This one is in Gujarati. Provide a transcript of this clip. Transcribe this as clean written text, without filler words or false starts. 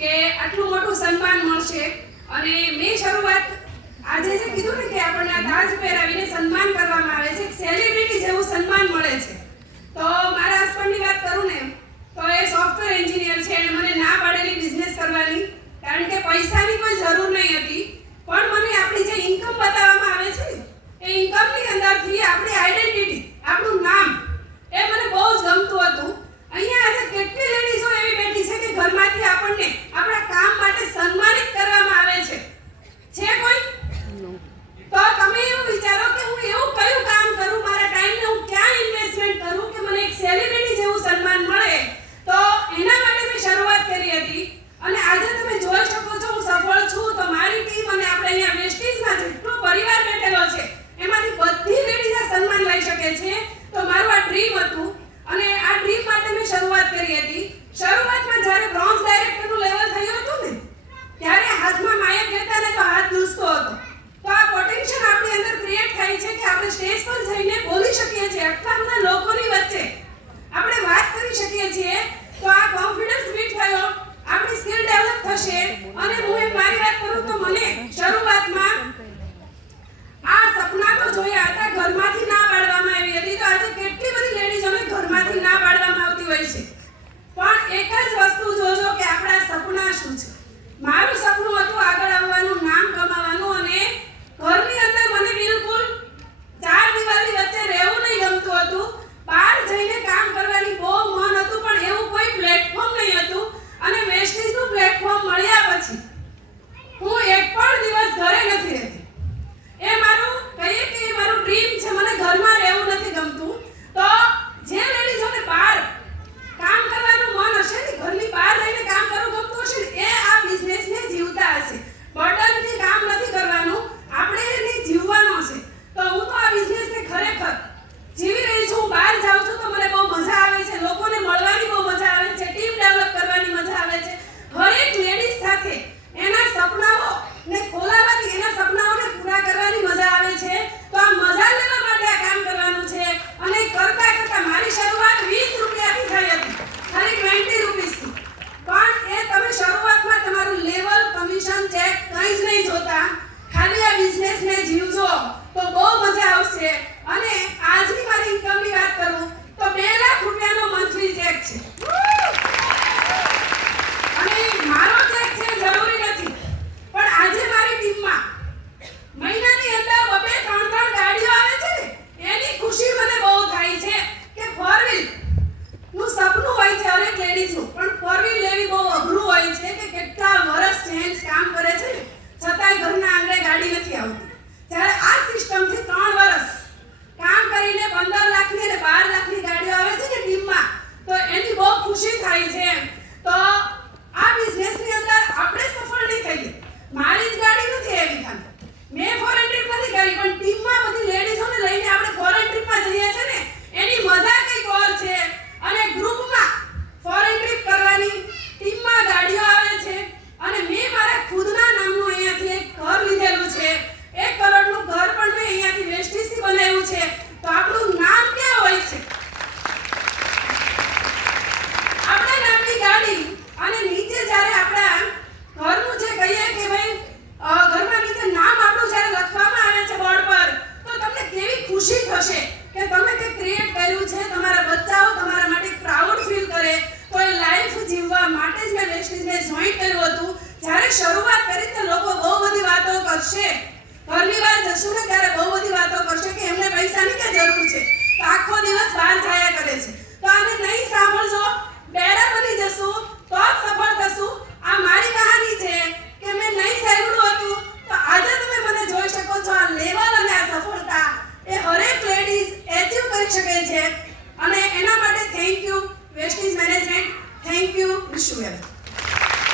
કે આટલું મોટું સન્માન મળશે અને મેં શરૂઆત આજે જે કીધું ને કે આપણને આ તાજ પહેરાવીને સન્માન કરવામાં આવે છે, સેલિબ્રિટી જેવું સન્માન મળે છે. તો મારા હસબન્ડની વાત કરું ને તો એ સોફ્ટવેર એન્જિનિયર છે, એણે મને ના પાડેલી બિઝનેસ કરવાની, કારણ કે પૈસાની કોઈ જરૂર નહીં હતી, પણ મને આપણી જે ઇન્કમ બતાવવામાં આવે છે ને એ ઇન્કમની અંદરથી આપણી આઈડેન્ટિટી, આપણું નામ, એ મને બહુ જ ગમતું હતું. અહીંયા આજે કેટલી લેડીઝો એવી બેઠી છે કે ઘરમાંથી આપણને આપણા કામ માટે સન્માનિત કરવામાં આવે છે. છે કોઈ? તો તમે એવું વિચારો કે હું એવું કયું કામ કરું, મારા ટાઈમને હું ક્યાં ઇન્વેસ્ટમેન્ટ કરું કે મને એક સેલિબ્રિટી જેવું સન્માન મળે. તો એના માટે મેં શરૂઆત કરી હતી અને આજે તમે જોઈ શકો છો હું સફળ છું. તો મારી ટીમ અને આપણે અહીંયા વેસ્ટીઝના જેટલો પરિવાર બેઠેલો છે એમાંથી બધી લેડીઝ આ સન્માન લઈ શકે છે. તો મારું આ ડ્રીમ હતું અને આ ડ્રીમ માટે મેં શરૂઆત કરી હતી. શરૂઆતમાં જ્યારે બ્રોન્ઝ ડાયરેક્ટરનું લેવલ થયું હતું ને ત્યારે હાથમાં માયક લેતા ને તો હાથ દુસતો હતો. તો આ પોટેન્શિયલ આપણી અંદર ક્રિએટ થાય છે કે આપણે સ્ટેજ પર જઈને બોલી શકીએ છીએ, આટલા બધા લોકોની વચ્ચે આપણે વાત કરી શકીએ છીએ. તો આ કોન્ફિડન્સ બિલ્ડ થયો, આપણી સ્કિલ ડેવલપ થશે. અને હું એક મારી વાત કરું તો મને શરૂઆતમાં આ સપના તો જોયા હતા, ઘરમાંથી ના પાડવામાં આવી હતી. તો આજે કેટલી બધી લેડીઝોને ઘરમાંથી ના પાડવામાં આવતી હોય છે, પણ એક જ વસ્તુ જોજો કે આપણા સપના શું છે. મારું સપનું હતું આગળ આવવાનું, નામ કમાવાનું, અને ઘરની અંદર મને બિલકુલ ચાર દિવાલની વચ્ચે રહેવું નહીં ગમતું હતું. બહાર જઈને કામ કરવાની બહુ મન હતું, પણ એવું કોઈ પ્લેટફોર્મ નહીં હતું. અને વેસ્ટીઝનું પ્લેટફોર્મ મળ્યા પછી હું એક પણ દિવસ ઘરે નથી રહેતી. એ મારું કહીએ કે એ મારું ડ્રીમ છે, મને ઘરમાં રહેવું નથી ગમતું. તો જે લેડીઝોને બહાર કામ કરવાનું મન હશે ને, ઘરની બહાર રહીને કામ કરવું ગમતું હશે ને, એ આ બિઝનેસને જીવતા હશે. બર્ડનથી કામ નથી કરવાનું, આપણે એને જીવવાનો છે. તો હું તો આ બિઝનેસને ખરેખર જીવી રહી છું. બહાર જાઉં છું તો મને બહુ મજા આવે છે, લોકોને મળવાની બહુ મજા આવે છે, ટીમ ડેવલપ કરવાની મજા આવે છે. હરેક લેડીઝ સાથે એના સપનાઓને ખોલાવવાની, એના સપનાઓને પૂરા કરવાની મજા આવે છે. તો આ મજા લેવા માટે આ કામ કરવાનું છે. અને કરતા કરતા મારી શરૂઆત 20 રૂપિયાથી થઈ હતી, ખાલી 20 રૂપીસથી. પણ એ તમે શરૂઆતમાં તમારું લેવલ, કમિશન, ચેક કંઈ જ નહીં જોતા, ખાલી આ બિઝનેસને જીવજો તો બહુ મજા આવશે. અને આજની મારી ઇન્કમની વાત કરું તો 2 લાખ રૂપિયાનો મંથલી ચેક છે. અને મારો ચેક છે જરૂરી નથી, પણ આજે મારી ટીમમાં મહિનાની અંદર 2-3 ગાડીઓ આવે છે ને, એની ખુશી મને બહુ થાય છે કે 4 વ્હીલ નું સપનું હોય છે હરેક લેડીઝનું, પણ 4 વ્હીલ લેવી બહુ અઘરું હોય છે કે કેટલા વર્ષ જેન્ટ્સ કામ કરે છે છતાંય ઘરના આંગણે ગાડી નથી આવતી. જ્યારે આ સિસ્ટમથી 3 વર્ષ કામ કરીને 15 લાખની અને 12 લાખની ગાડીઓ આવે છે ને ટીમમાં, તો એની બહુ ખુશી થાય છે. તો આ બિઝનેસની અંદર આપણે સફળ નહીં થઈએ. મારી જ ગાડી નથી આવી, ખાલી મેં ફોરેન ટ્રીપ નથી કરી, પણ ટીમમાં બધી લેડીઝોને લઈને આપણે ફોરેન ટ્રીપમાં જઈએ છીએ ને, એની મજા કંઈક ઓર છે. અને ગ્રુપમાં ફોરેન ટ્રીપ કરવાની, ટીમમાં ગાડીઓ આવે છે. અને મેં મારા ખુદના નામનું અહીંયાથી એક ઘર લીધેલું છે. 1 કરોડનું ઘર પણ મેં અહીંયાથી વેસ્ટીઝથી બનાવ્યું છે. તો આપણું નામ ક્યાં હોય છે? આપણા નામની ગાડી. અને નીચે જ્યારે આપણા ઘરનું જે કહીએ કે ભાઈ ઘરમાં નીચે નામ આપણું જ્યારે લખવામાં આવે છે બોર્ડ પર, તો તમને કેવી ખુશી થશે કે તમે કંઈક ક્રિએટ કર્યું છે. તમારા બચ્ચાઓ તમારા માટે પ્રાઉડ ફીલ કરે. તો એ લાઈફ જીવવા માટે જ મેં વેસ્ટીઝને જોઈન કર્યું હતું. જ્યારે શરૂઆત